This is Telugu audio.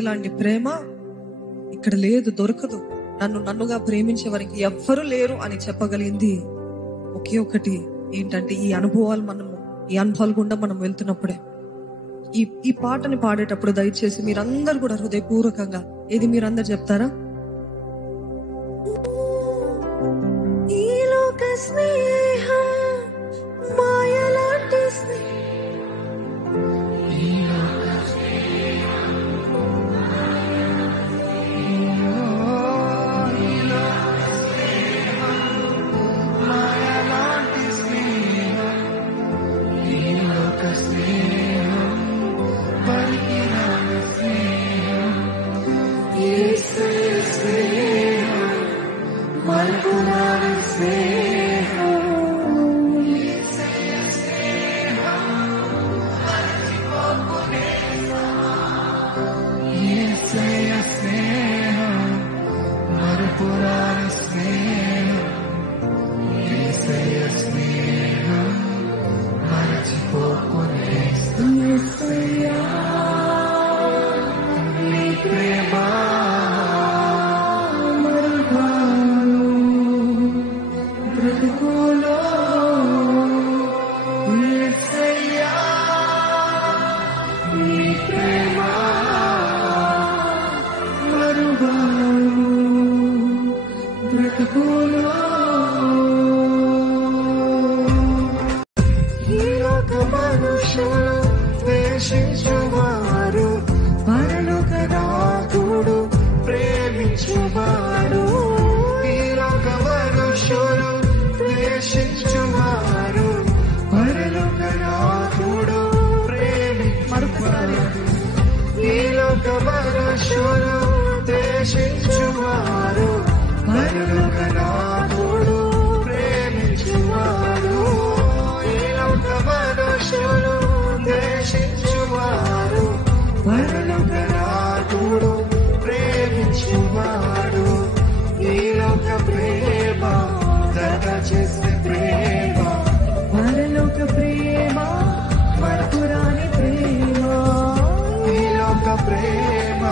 ఇలాంటి ప్రేమ ఇక్కడ లేదు, దొరకదు. నన్నుగా ప్రేమించే వారికి ఎవ్వరూ లేరు అని చెప్పగలిగింది ఒకే ఒకటి ఏంటంటే ఈ అనుభవాలు గుండా మనం వెళ్తున్నప్పుడే. ఈ పాటని పాడేటప్పుడు దయచేసి మీరందరూ కూడా హృదయపూర్వకంగా ఏది మీరందరూ చెప్తారా? ఈ లోక స్నేహం మాయలాంటి మనుషులు ద్వేషించువారు, పరలోక నాథుడు ప్రేమించువారు. ఈ లోక మనుషులు ద్వేషించువారు, పరలోక నాథుడు ప్రేమించువారు. ఈ లోక మనుషులు ద్వేషించువారు, పరలోక నాథుడు ప్రేమించువారు. ఈ లోక మనుషులు ద్వేషించువారు, పరలోక నాథుడు ప్రేమించువాడు. ఈ లోక ప్రేమ దగ చేసే ప్రేమ, పరలోక ప్రేమ మరపురాని ప్రేమ. ఈ లోక ప్రేమ